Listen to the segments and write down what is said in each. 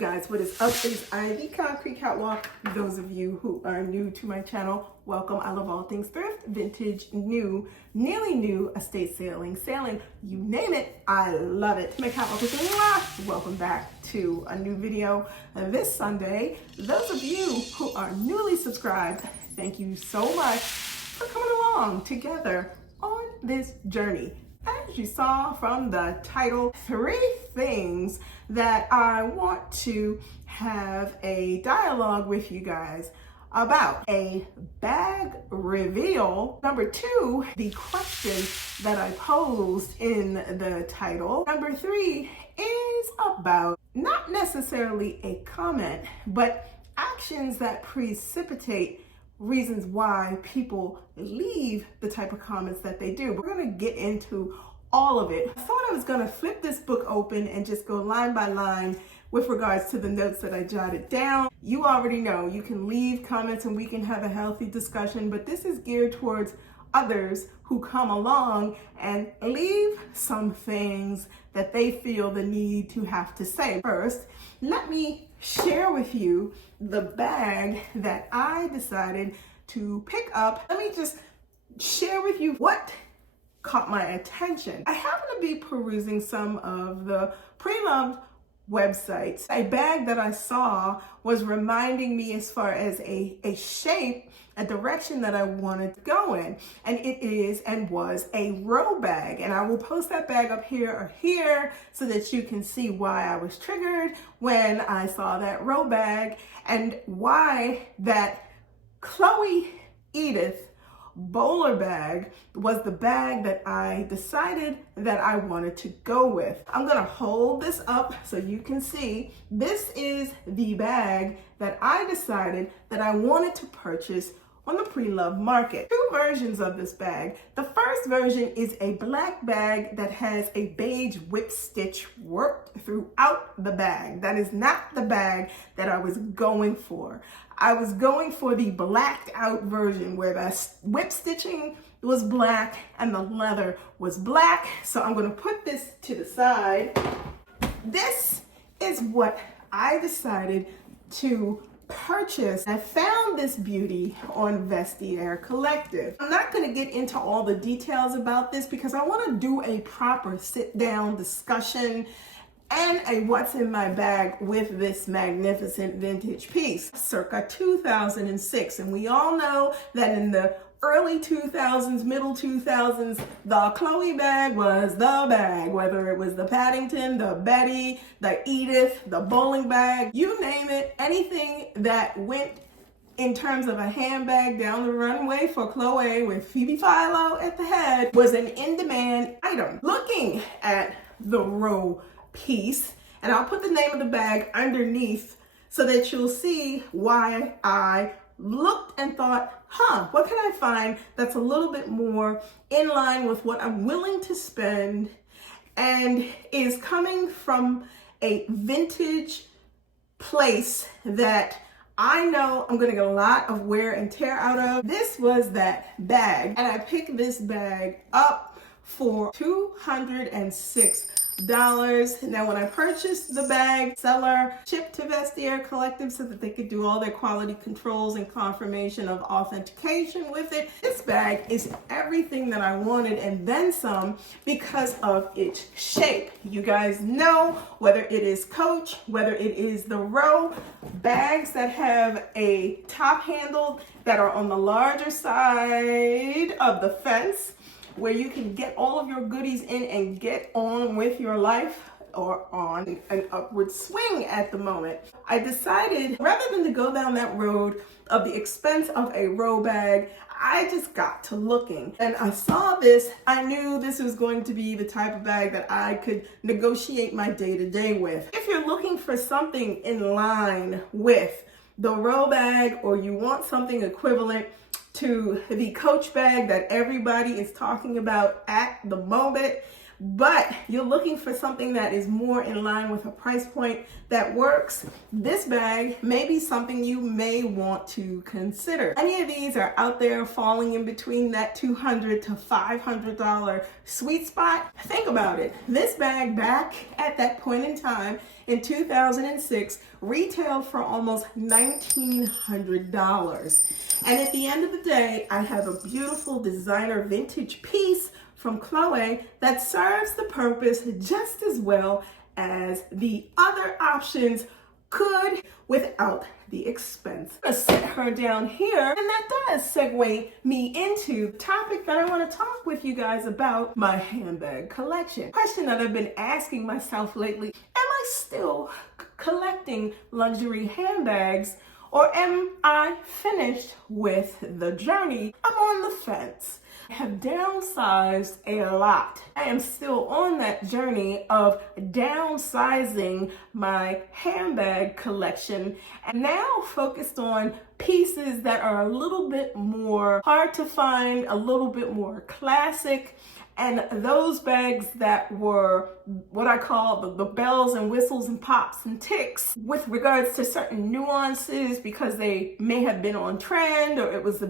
guys, what is up? It's I, the Concrete Catwalk. Those of you who are new to my channel, welcome. I love all things thrift, vintage, new, nearly new, estate sailing, you name it, I love it. My Catwalk is welcome back to a new video this Sunday. Those of you who are newly subscribed, thank you so much for coming along together on this journey. As you saw from the title, 3 things that I want to have a dialogue with you guys about. A bag reveal. Number 2, the question that I posed in the title. Number 3 is about not necessarily a comment, but actions that precipitate reasons why people leave the type of comments that they do. We're gonna get into all of it. I thought I was gonna flip this book open and just go line by line with regards to the notes that I jotted down. You already know you can leave comments and we can have a healthy discussion, but this is geared towards others who come along and leave some things that they feel the need to have to say. First, let me share with you the bag that I decided to pick up. Let me just share with you what caught my attention. I happen to be perusing some of the pre-loved websites. A bag that I saw was reminding me as far as a shape, a direction that I wanted to go in. And it is and was a row bag. And I will post that bag up here or here so that you can see why I was triggered when I saw that row bag and why that Chloe Edith bowler bag was the bag that I decided that I wanted to go with. I'm gonna hold this up so you can see. This is the bag that I decided that I wanted to purchase on the pre-loved market. 2 versions of this bag. The first version is a black bag that has a beige whip stitch worked throughout the bag. That is not the bag that I was going for. I was going for the blacked out version where the whip stitching was black and the leather was black. So I'm gonna put this to the side. This is what I decided to purchase. I found this beauty on Vestiaire Collective. I'm not going to get into all the details about this because I want to do a proper sit down discussion and a what's in my bag with this magnificent vintage piece, circa 2006. And we all know that in the early 2000s, middle 2000s, the Chloe bag was the bag, whether it was the Paddington, the Betty, the Edith, the bowling bag, you name it, anything that went in terms of a handbag down the runway for Chloe with Phoebe Philo at the head was an in-demand item. Looking at the row piece, and I'll put the name of the bag underneath so that you'll see why I looked and thought, what can I find that's a little bit more in line with what I'm willing to spend and is coming from a vintage place that I know I'm gonna get a lot of wear and tear out of. This was that bag, and I picked this bag up for $206. Now, when I purchased the bag, seller shipped to Vestiaire Collective so that they could do all their quality controls and confirmation of authentication with it. This bag is everything that I wanted and then some because of its shape. You guys know whether it is Coach, whether it is the row bags that have a top handle that are on the larger side of the fence, where you can get all of your goodies in and get on with your life or on an upward swing at the moment. I decided rather than to go down that road of the expense of a row bag, I just got to looking and I saw this. I knew this was going to be the type of bag that I could negotiate my day-to-day with. If you're looking for something in line with the row bag or you want something equivalent to the Coach bag that everybody is talking about at the moment, but you're looking for something that is more in line with a price point that works, this bag may be something you may want to consider. Any of these are out there falling in between that $200 to $500 sweet spot. Think about it. This bag back at that point in time in 2006 retailed for almost $1,900. And at the end of the day, I have a beautiful designer vintage piece from Chloe that serves the purpose just as well as the other options could without the expense. I'm gonna set her down here, and that does segue me into the topic that I want to talk with you guys about, my handbag collection. Question that I've been asking myself lately: am I still collecting luxury handbags, or am I finished with the journey? I'm on the fence. I have downsized a lot. I am still on that journey of downsizing my handbag collection, and now focused on pieces that are a little bit more hard to find, a little bit more classic, and those bags that were what I call the bells and whistles and pops and ticks with regards to certain nuances, because they may have been on trend or it was the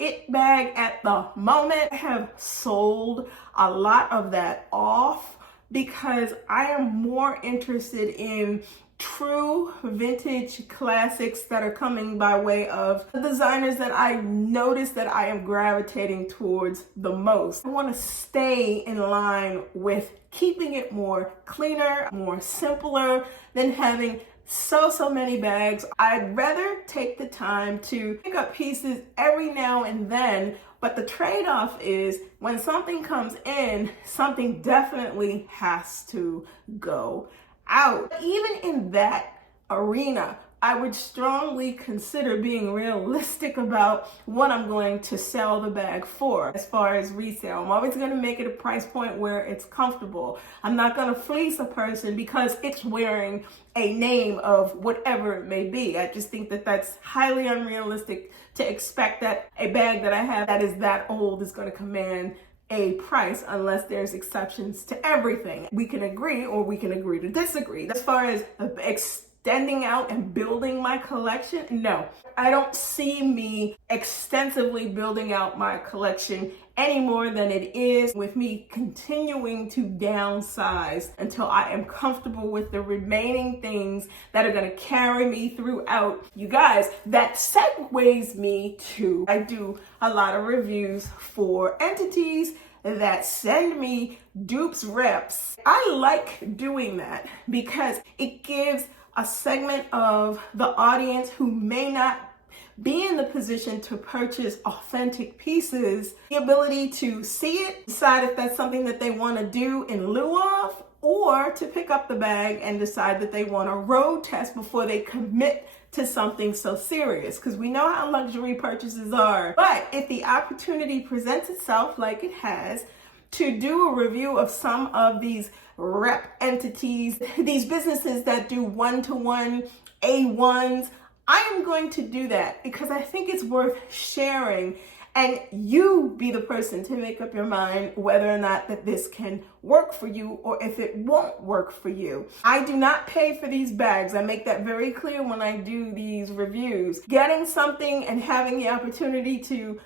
it bag at the moment. I have sold a lot of that off because I am more interested in true vintage classics that are coming by way of the designers that I notice that I am gravitating towards the most. I want to stay in line with keeping it more cleaner, more simpler than having so many bags. I'd rather take the time to pick up pieces every now and then, but the trade-off is when something comes in, something definitely has to go out. Even in that arena, I would strongly consider being realistic about what I'm going to sell the bag for as far as resale. I'm always going to make it a price point where it's comfortable. I'm not going to fleece a person because it's wearing a name of whatever it may be. I just think that that's highly unrealistic to expect that a bag that I have that is that old is going to command a price unless there's exceptions to everything. We can agree or we can agree to disagree. As far as extending out and building my collection, no. I don't see me extensively building out my collection any more than it is, with me continuing to downsize until I am comfortable with the remaining things that are going to carry me throughout. You guys, that segues me to, I do a lot of reviews for entities that send me dupes reps. I like doing that because it gives a segment of the audience who may not be in the position to purchase authentic pieces the ability to see it, decide if that's something that they want to do in lieu of, or to pick up the bag and decide that they want to road test before they commit to something so serious, because we know how luxury purchases are. But if the opportunity presents itself, like it has, to do a review of some of these rep entities, these businesses that do one-to-one A1s, I am going to do that because I think it's worth sharing, and you be the person to make up your mind whether or not that this can work for you or if it won't work for you. I do not pay for these bags. I make that very clear when I do these reviews. Getting something and having the opportunity to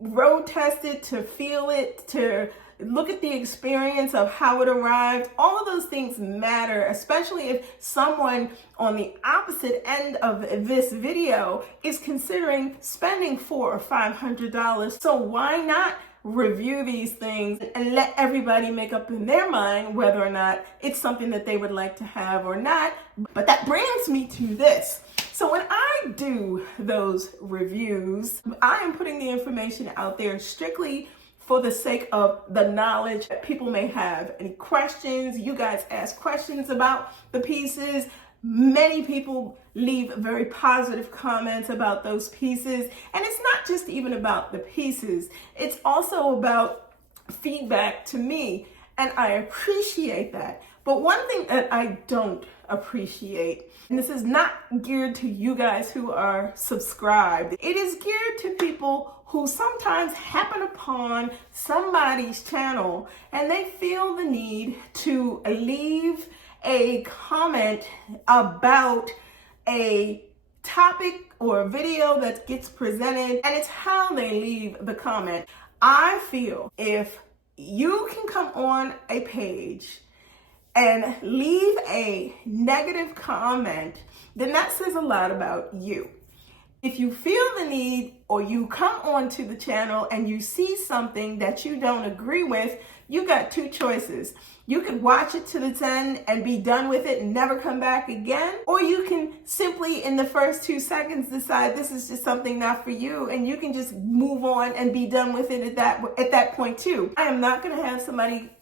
road test it, to feel it, to look at the experience of how it arrived, all of those things matter, especially if someone on the opposite end of this video is considering spending $400 or $500. So why not review these things and let everybody make up in their mind whether or not it's something that they would like to have or not? But that brings me to this. So when I do those reviews, I am putting the information out there strictly for the sake of the knowledge that people may have. Any questions? You guys ask questions about the pieces. Many people leave very positive comments about those pieces. And it's not just even about the pieces. It's also about feedback to me. And I appreciate that. But one thing that I don't appreciate, and this is not geared to you guys who are subscribed, it is geared to people who sometimes happen upon somebody's channel and they feel the need to leave a comment about a topic or a video that gets presented, and it's how they leave the comment. I feel if you can come on a page and leave a negative comment, then that says a lot about you. If you feel the need, or you come onto the channel and you see something that you don't agree with, you got two choices. You can watch it to the end and be done with it and never come back again, or you can simply in the first 2 seconds decide this is just something not for you, and you can just move on and be done with it at that point too. I am not going to have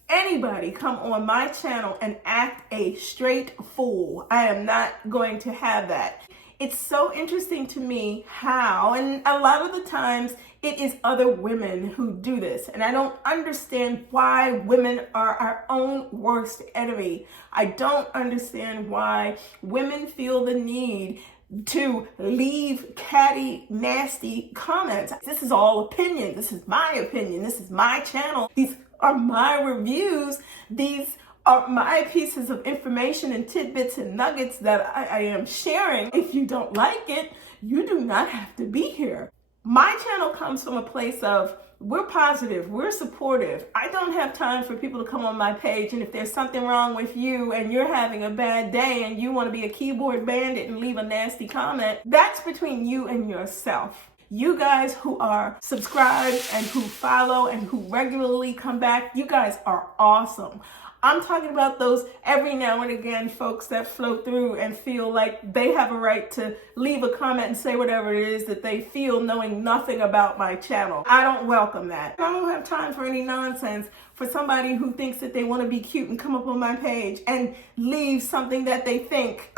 anybody come on my channel and act a straight fool. I am not going to have that. It's so interesting to me how, and a lot of the times it is other women who do this, and I don't understand why women are our own worst enemy. I don't understand why women feel the need to leave catty, nasty comments. This is all opinion. This is my opinion. This is my channel. These are my reviews. These are my pieces of information and tidbits and nuggets that I am sharing. If you don't like it, you do not have to be here. My channel comes from a place of we're positive, we're supportive. I don't have time for people to come on my page, and if there's something wrong with you and you're having a bad day and you want to be a keyboard bandit and leave a nasty comment, that's between you and yourself. You guys who are subscribed and who follow and who regularly come back, you guys are awesome. I'm talking about those every now and again folks that flow through and feel like they have a right to leave a comment and say whatever it is that they feel, knowing nothing about my channel. I don't welcome that. I don't have time for any nonsense for somebody who thinks that they want to be cute and come up on my page and leave something that they think,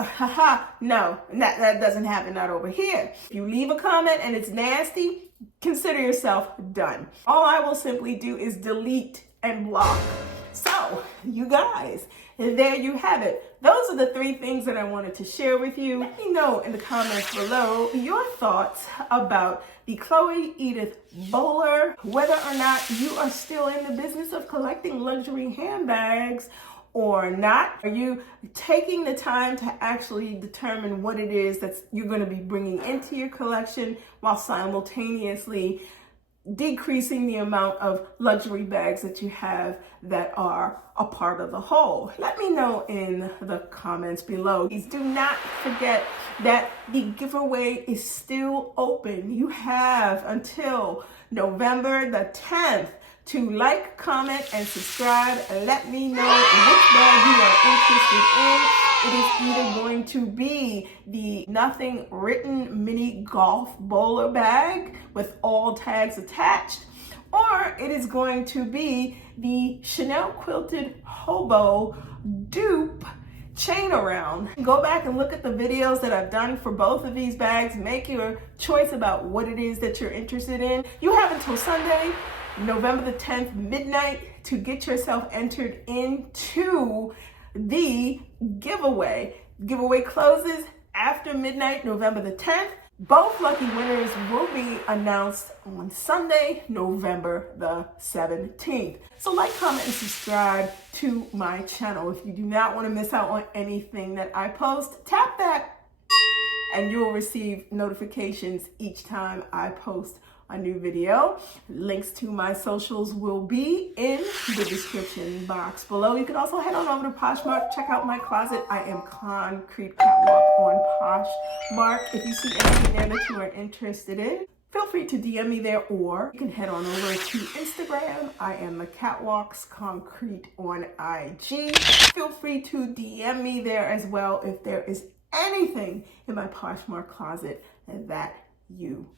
no, that doesn't happen, not over here. If you leave a comment and it's nasty, consider yourself done. All I will simply do is delete and block. So, you guys, there you have it. Those are the 3 things that I wanted to share with you. Let me know in the comments below your thoughts about the Chloe Edith Bowler, whether or not you are still in the business of collecting luxury handbags or not. Are you taking the time to actually determine what it is that you're going to be bringing into your collection while simultaneously decreasing the amount of luxury bags that you have that are a part of the whole? Let me know in the comments below. Please do not forget that the giveaway is still open. You have until November the 10th to like, comment, and subscribe. Let me know which bag you are interested in. It is either going to be the nothing written mini golf bowler bag with all tags attached, or it is going to be the Chanel quilted hobo dupe chain around. Go back and look at the videos that I've done for both of these bags. Make your choice about what it is that you're interested in. You have until Sunday, November the 10th, midnight, to get yourself entered into the giveaway. Giveaway closes after midnight, November the 10th. Both lucky winners will be announced on Sunday, November the 17th. So like, comment, and subscribe to my channel. If you do not want to miss out on anything that I post, tap that and you'll receive notifications each time I post a new video. Links to my socials will be in the description box below. You can also head on over to Poshmark, check out my closet. I am Concrete Catwalk on Poshmark. If you see anything there that you are interested in, feel free to DM me there, or you can head on over to Instagram. I am the Catwalks Concrete on IG. Feel free to DM me there as well if there is anything in my Poshmark closet that you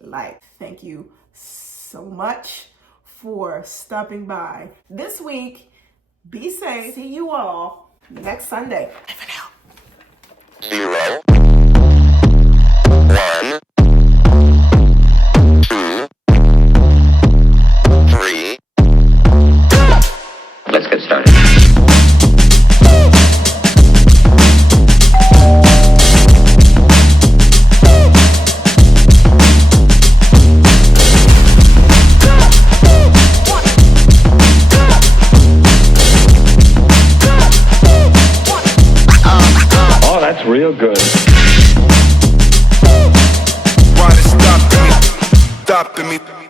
like. Thank you so much for stopping by this week. Be safe. See you all next Sunday. Bye for now. 0, 1. real good. Why they stopping me? Stopping me.